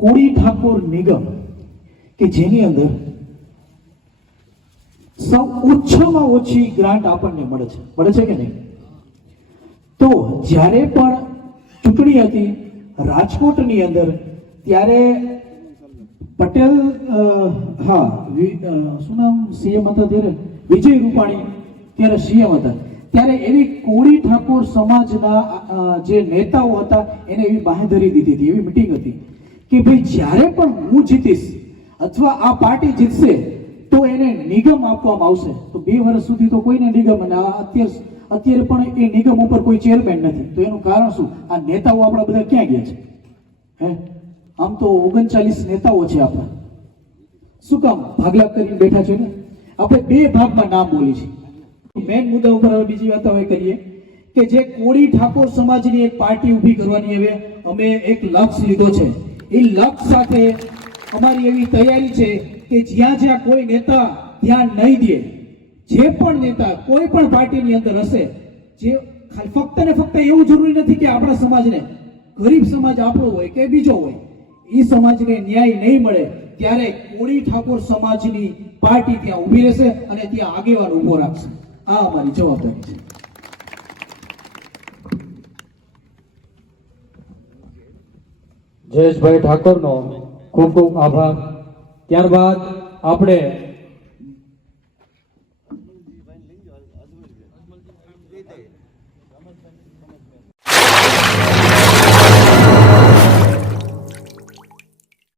કોળી ઠાકોર નિગમ કે જેની અંદર સૌ ઓછામાં ઓછી ગ્રાન્ટ આપણને મળે છે. મળે છે કે નહીં? તો જ્યારે પણ ચૂંટણી હતી, રાજકોટની અંદર, ત્યારે પટેલ હા શું નામ સીએમ હતા ત્યારે? વિજય રૂપાણી ત્યારે સીએમ હતા. ત્યારે એવી કોળી ઠાકોર સમાજના જે નેતાઓ હતા, એને એવી બાંહેધરી દીધી હતી, એવી મિટિંગ હતી. કે ભાઈ જ્યારે પણ હું જીતીશ અથવા આ પાર્ટી જીતશે, તો એને નિગમ આપવામાં આવશે. તો બે વર્ષ સુધી તો કોઈને નિગમ અને અત્યારે અત્યારે પણ એ નિગમ ઉપર કોઈ ચેરમેન નથી. તો એનું કારણ શું? આ નેતાઓ આપણા બધા ક્યાં ગયા છે? હે? આમ તો ઓગણચાલીસ નેતાઓ છે આપણા. શું કામ ભાગલા કરીને બેઠા છે ને? આપણે બે ભાગમાં નામ બોલી છે મેન મુદ્દા ઉપર હવે બીજી વાત હવે કરીએ કે જે કોળી ઠાકોર સમાજની એક પાર્ટી ઊભી કરવાની હવે અમે એક લક્ષ્ય લીધો છે. એ લક્ષ સાથે અમારી એવી તૈયારી છે કે જ્યાં જ્યાં કોઈ નેતા ધ્યાન નહીં દે, જે પણ નેતા કોઈ પણ પાર્ટીની અંદર હશે, જે ફક્ત ને ફક્ત એવું જરૂરી નથી કે આપણા સમાજને, ગરીબ સમાજ આપણો હોય કે બીજો હોય, એ સમાજને ન્યાય નહીં મળે, ત્યારે કોળી ઠાકોર સમાજની પાર્ટી ત્યાં ઊભી રહેશે અને ત્યાં આગેવાન ઊભો રાખશે. આ અમારી જવાબદારી છે. જયેશભાઈ ઠાકોરનો ખૂબ ખૂબ આભાર. ત્યારબાદ આપણે